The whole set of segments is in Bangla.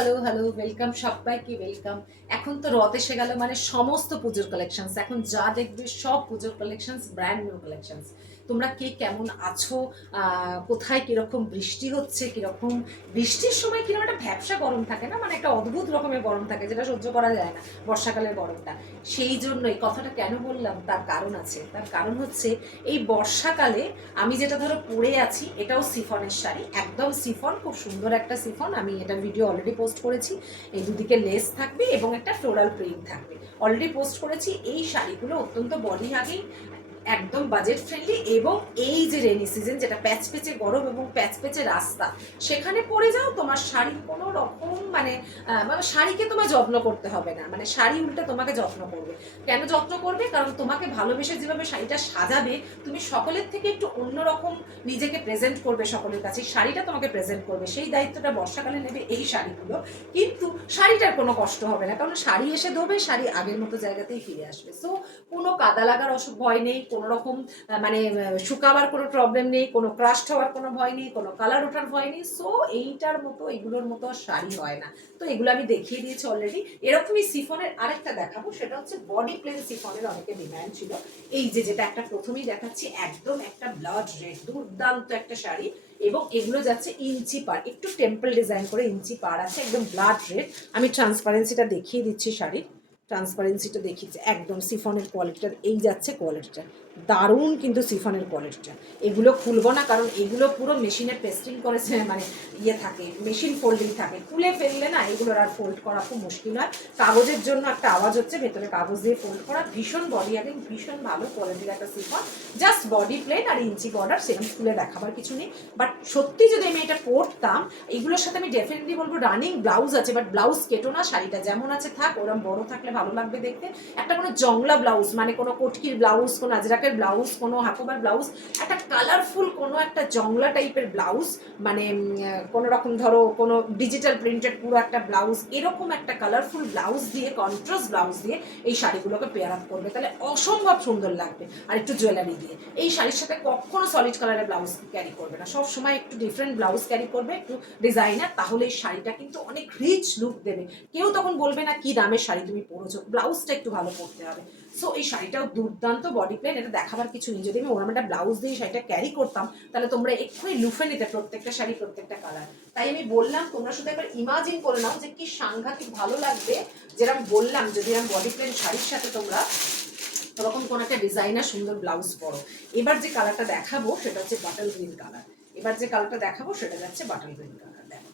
হ্যালো হ্যালো ওয়েলকাম, সবাইকে ওয়েলকাম। এখন তো রথ এসে গেল, মানে সমস্ত পুজোর কালেকশনস এখন যা দেখবে সব পুজোর কালেকশনস, ব্র্যান্ড নিউ কালেকশনস। তোমরা কে কেমন আছো? কোথায় কিরকম বৃষ্টি হচ্ছে, কিরকম বৃষ্টির সময় কিরকম একটা ভ্যাপসা গরম থাকে না, মানে একটা অদ্ভুত রকমের গরম থাকে যেটা সহ্য করা যায় না, বর্ষাকালের গরমটা। সেই জন্য এই কথাটা কেন বললাম, তার কারণ আছে। তার কারণ হচ্ছে এই বর্ষাকালে আমি যেটা ধরো পরে আছি, এটাও সিফনের শাড়ি, একদম সিফন, খুব সুন্দর একটা সিফন। আমি এটা ভিডিও অলরেডি পোস্ট করেছি। এই দুদিকে লেস থাকবে এবং একটা ফ্লোরাল প্রিন্ট থাকবে, অলরেডি পোস্ট করেছি। এই শাড়িগুলো অত্যন্ত বডি হাগিং, একদম বাজেট ফ্রেন্ডলি, এবং এই যে রেনি সিজন, যেটা প্যাচপেচে গরম এবং প্যাচপেচে রাস্তা, সেখানে পরে যাও, তোমার শাড়ি কোনো রকম মানে শাড়িকে তোমার যত্ন করতে হবে না, মানে শাড়ি উল্টে তোমাকে যত্ন করবে। কেন যত্ন করবে? কারণ তোমাকে ভালোবেসে যেভাবে শাড়িটা সাজাবে, তুমি সকলের থেকে একটু অন্যরকম নিজেকে প্রেজেন্ট করবে, সকলের কাছে শাড়িটা তোমাকে প্রেজেন্ট করবে। সেই দায়িত্বটা বর্ষাকালে নেবে এই শাড়িগুলো। কিন্তু শাড়িটার কোনো কষ্ট হবে না, কারণ শাড়ি এসে ধোবে, শাড়ি আগের মতো জায়গাতেই ফিরে আসবে। সো কোনো কাদা লাগার ভয় নেই, কোনো রকম শুকাবার কোনো প্রবলেম নেই, কোনো ক্রাস্ট হওয়ার কোনো ভয় নেই, কোনো কালার ওঠার ভয় নেই। সো এইটার মতো, এগুলোর মতো আর শাড়ি হয় না। তো এগুলো আমি দেখিয়ে দিয়েছি অলরেডি। এরকমই সিফনের আরেকটা দেখাবো, সেটা হচ্ছে বডি প্লেন সিফনের অনেকে ডিমান্ড ছিল। এই যে যেটা একটা প্রথমেই দেখাচ্ছি, একদম একটা ব্লাড রেড, দুর্দান্ত একটা শাড়ি। এবং এগুলো যাচ্ছে ইঞ্চি পার, একটু টেম্পল ডিজাইন করে ইঞ্চি পার আছে, একদম ব্লাড রেড। আমি ট্রান্সপারেন্সিটা দেখিয়ে দিচ্ছি, শাড়ির ট্রান্সপারেন্সিটা দেখিয়েছে, একদম সিফনের কোয়ালিটিটা এই যাচ্ছে, কোয়ালিটিটা দারুণ, কিন্তু সিফনের কোয়ালিটিটা। এগুলো খুলবো না, কারণ এগুলো পুরো মেশিনে পেস্টিং করেছে, মানে ইয়ে থাকে, মেশিন ফোল্ডিং থাকে, খুলে ফেললে না এগুলোর আর ফোল্ড করা খুব মুশকিল হয়। কাগজের জন্য একটা আওয়াজ হচ্ছে, ভেতরে কাগজ দিয়ে ফোল্ড করা, ভীষণ বডি হাগিং, ভীষণ ভালো কোয়ালিটির একটা সিফন। জাস্ট বডি প্লেন আর ইঞ্চি বর্ডার, সেরকম খুলে দেখাবার কিছু নেই। বাট সত্যি যদি আমি এটা পরতাম, এগুলোর সাথে আমি ডেফিনেটলি বলবো রানিং ব্লাউজ আছে, বাট ব্লাউজ কেটো না, শাড়িটা যেমন আছে থাক, ওরম বড় থাকলে ভালো লাগবে দেখতে। একটা কোনো জংলা ব্লাউজ, মানে কোনো কটকির ব্লাউজ, কোনো আজরাকের ব্লাউজ, কোনো হাকোবার ব্লাউজ, একটা কালারফুল কোনো একটা জংলা টাইপের ব্লাউজ, মানে কোনো রকম ধরো কোনো ডিজিটাল প্রিন্টেড পুরো একটা ব্লাউজ, এরকম একটা কালারফুল ব্লাউজ দিয়ে, কন্ট্রাস্ট ব্লাউজ দিয়ে এই শাড়িগুলোকে পেয়ার আপ করবে, তাহলে অসম্ভব সুন্দর লাগবে। আর একটু জুয়েলারি দিয়ে এই শাড়ির সাথে কখনো সলিড কালারের ব্লাউজ ক্যারি করবে না, সব সময় একটু ডিফারেন্ট ব্লাউজ ক্যারি করবে, একটু ডিজাইনার, তাহলে এই শাড়িটা কিন্তু অনেক রিচ লুক দেবে। কেউ তখন বলবে না কি দামের শাড়ি তুমি পরেছো, ব্লাউজটা একটু ভালো পরতে হবে। সো এই শাড়িটাও দুর্দান্ত বডি প্লেন, এটা দেখাবার কিছু নেই। যদি আমি ওরকম একটা ব্লাউজ দিয়ে শাড়িটা ক্যারি করতাম, তাহলে তোমরা এক্ষুনি লুফে নিতে প্রত্যেকটা শাড়ি, প্রত্যেকটা কালার। তাই আমি বললাম তোমরা শুধু একবার ইমাজিন করে নাও যে কি সাংঘাতিক ভালো লাগবে। যেরকম বললাম, যদি এরকম বডি প্লেন শাড়ির সাথে তোমরা ওরকম কোনো একটা ডিজাইনার সুন্দর ব্লাউজ পরো। এবার যে কালারটা দেখাবো সেটা হচ্ছে বাটল গ্রিন কালার। এবার যে কালারটা দেখাবো সেটা যাচ্ছে বাটল গ্রিন কালার। দেখো,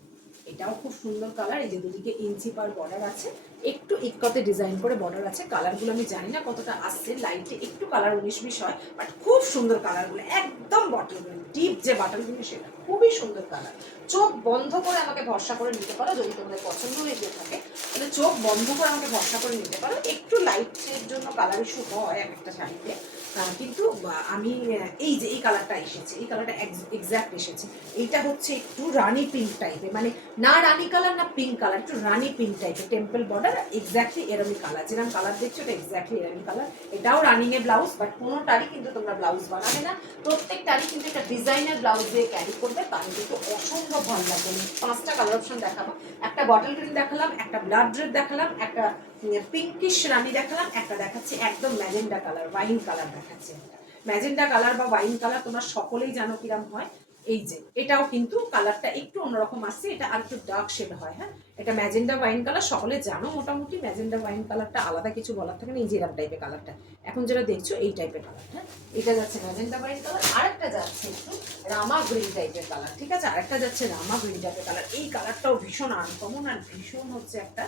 এটাও খুব সুন্দর কালার। এই যে দুদিকে ইঞ্চি পার বর্ডার আছে, একটু ইক্কতে ডিজাইন করে বর্ডার আছে। কালারগুলো আমি জানি না কতটা আসছে, লাইটে একটু কালার 19-20 হয়, বাট খুব সুন্দর কালারগুলো, একদম বটল গ্রিন, ডিপ যে বাটল গ্রিন সেটা, খুবই সুন্দর কালার। চোখ বন্ধ করে আমাকে ভরসা করে নিতে পারো, যদি তোমাদের পছন্দ হয়ে গিয়ে থাকে তাহলে চোখ বন্ধ করে আমাকে ভরসা করে নিতে পারো। একটু লাইটের জন্য কালার ইস্যু হয় এক একটা শাড়িতে, কিন্তু আমি এই যে এই কালারটা এসেছে, এই কালারটা এক্স্যাক্ট এসেছে। এইটা হচ্ছে একটু রানি পিঙ্ক টাইপের, মানে না রানি কালার না পিঙ্ক কালার, একটু রানি পিঙ্ক টাইপের, টেম্পল বর্ডার, এক্স্যাক্টলি এরমই কালার, যেরকম কালার দেখছো এটা এক্স্যাক্টলি এরমই কালার। এটাও রানিং এ ব্লাউজ, বাট কোনোটারই কিন্তু তোমরা ব্লাউজ বানাবে না, প্রত্যেকটারই কিন্তু একটা ডিজাইনার ব্লাউজ দিয়ে ক্যারি করবে, তাহলে কিন্তু অসম্ভব ভালো লাগবে। 5টা কালার অপশন দেখাবো, একটা বটল গ্রিন দেখালাম, একটা ব্লাড রেড দেখালাম, একটা পিঙ্কিশ রানি দেখালাম, একটা দেখাচ্ছি একদম ম্যাজেন্ডা কালার, ওয়াইন কালার দেখাচ্ছি। একটা ম্যাজেন্ডা কালার বা ওয়াইন কালার তোমরা সকলেই জানো কিরম হয়। এই যে এটাও কিন্তু কালারটা একটু অন্যরকম আসছে, এটা আর একটু ডার্ক শেড হয়। হ্যাঁ, এটা ম্যাজেন্ডা ওয়াইন কালার, সকলে জানো মোটামুটি ম্যাজেন্ডা ওয়াইন কালারটা, আলাদা কিছু বলার থাকে না। এই যে এরকম টাইপের কালারটা এখন যেটা দেখছো, এই টাইপের কালার। হ্যাঁ, এটা যাচ্ছে ম্যাজেন্ডা ওয়াইন কালার, আরেকটা যাচ্ছে একটু রামা গ্রিন টাইপের কালার, ঠিক আছে, আরেকটা যাচ্ছে রামা গ্রিন টাইপের কালার। এই কালারটাও ভীষণ আনকমন, আর ভীষণ হচ্ছে একটা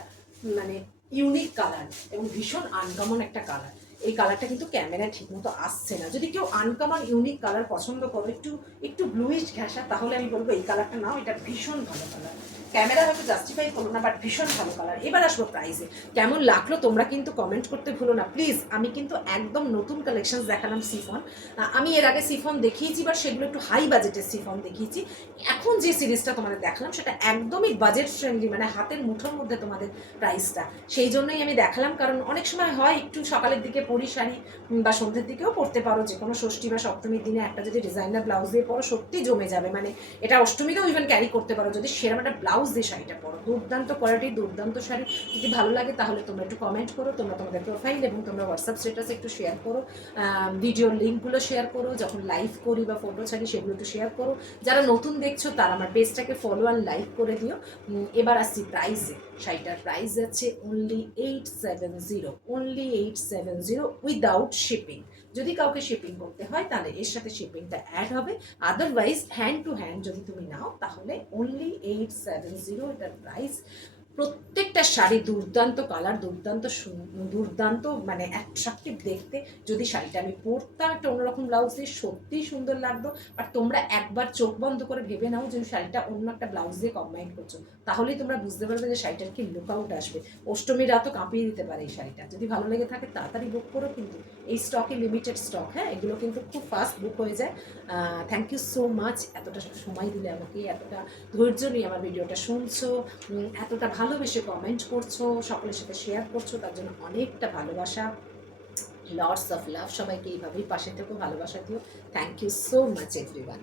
মানে ইউনিক কালার, এবং ভীষণ আনকমন একটা কালার। এই কালারটা কিন্তু ক্যামেরায় ঠিক মতো আসছে না। যদি কেউ আনকমন ইউনিক কালার পছন্দ করো, একটু একটু ব্লুইশ ঘেঁষা, তাহলে আমি বলবো এই কালারটা নাও, এটা ভীষণ ভালো কালার। ক্যামেরা হয়তো জাস্টিফাই করলো না, বাট ভীষণ ভালো কালার। এবার আসবো প্রাইসে, কেমন লাগলো তোমরা কিন্তু কমেন্ট করতে ভুলো না প্লিজ। আমি কিন্তু একদম নতুন কালেকশন দেখালাম সিফন। আমি এর আগে সিফন দেখিয়েছি, বা সেগুলো একটু হাই বাজেটের সিফন দেখিয়েছি। এখন যে সিরিজটা তোমাদের দেখালাম সেটা একদমই বাজেট ফ্রেন্ডলি, মানে হাতের মুঠোর মধ্যে তোমাদের প্রাইসটা। সেই জন্যই আমি দেখালাম, কারণ অনেক সময় হয় একটু সকালের দিকে পরি শাড়ি, বা সন্ধ্যের দিকেও পরতে পারো, যে কোনো ষষ্ঠী বা সপ্তমীর দিনে একটা যদি ডিজাইনার ব্লাউজ দিয়ে পরো, সত্যি জমে যাবে। মানে এটা অষ্টমীতেও ইভেন ক্যারি করতে পারো, যদি সেরকম একটা ব্লাউজ ব্লাউজ দিয়ে শাড়িটা পরো, দুর্দান্ত কোয়ালিটি, দুর্দান্ত শাড়ি। যদি ভালো লাগে তাহলে তোমরা একটু কমেন্ট করো, তোমরা তোমাদের প্রোফাইল এবং তোমরা হোয়াটসঅ্যাপ স্ট্যাটাসে একটু শেয়ার করো, ভিডিওর লিঙ্কগুলো শেয়ার করো, যখন লাইভ করি বা ফটো ছাড়ি সেগুলো একটু শেয়ার করো। যারা নতুন দেখছো তারা আমার পেজটাকে ফলো আর লাইক করে দিও। এবার আসছি প্রাইসে। শাড়িটার প্রাইস আছে অনলি 870, অনলি 870 উইদাউট শিপিং। যদি কাউকে শিপিং করতে হয় তাহলে এর সাথে শিপিংটা অ্যাড হবে, আদারওয়াইজ হ্যান্ড টু হ্যান্ড যদি তুমি নাও তাহলে অনলি 870 এটার প্রাইস। প্রত্যেকটা শাড়ি দুর্দান্ত কালার, দুর্দান্ত দুর্দান্ত মানে অ্যাট্রাক্টিভ দেখতে। যদি শাড়িটা আমি পরতাম একটা অন্যরকম ব্লাউজ দিয়ে সত্যিই সুন্দর লাগতো, বাট তোমরা একবার চোখ বন্ধ করে ভেবে নাও যে শাড়িটা অন্য একটা ব্লাউজ দিয়ে কম্বাইন করছো, তাহলেই তোমরা বুঝতে পারবে যে শাড়িটার কি লুকআউট আসবে। অষ্টমীর রাতও কাঁপিয়ে দিতে পারে এই শাড়িটা। যদি ভালো লেগে থাকে তাড়াতাড়ি বুক করো, কিন্তু এই স্টকে লিমিটেড স্টক, হ্যাঁ, এগুলো কিন্তু খুব ফাস্ট বুক হয়ে যায়। থ্যাংক ইউ সো মাচ, এতটা সময় দিলে আমাকে, এতটা ধৈর্য নিয়ে আমার ভিডিওটা শুনছো, এতটা ভালোবেসে কমেন্ট করছো, সকলের সাথে শেয়ার করছো, তার জন্য অনেকটা ভালোবাসা। Lots of love. সবাইকে এইভাবেই পাশে থেকেও ভালোবাসা দিও। Thank you so much everyone.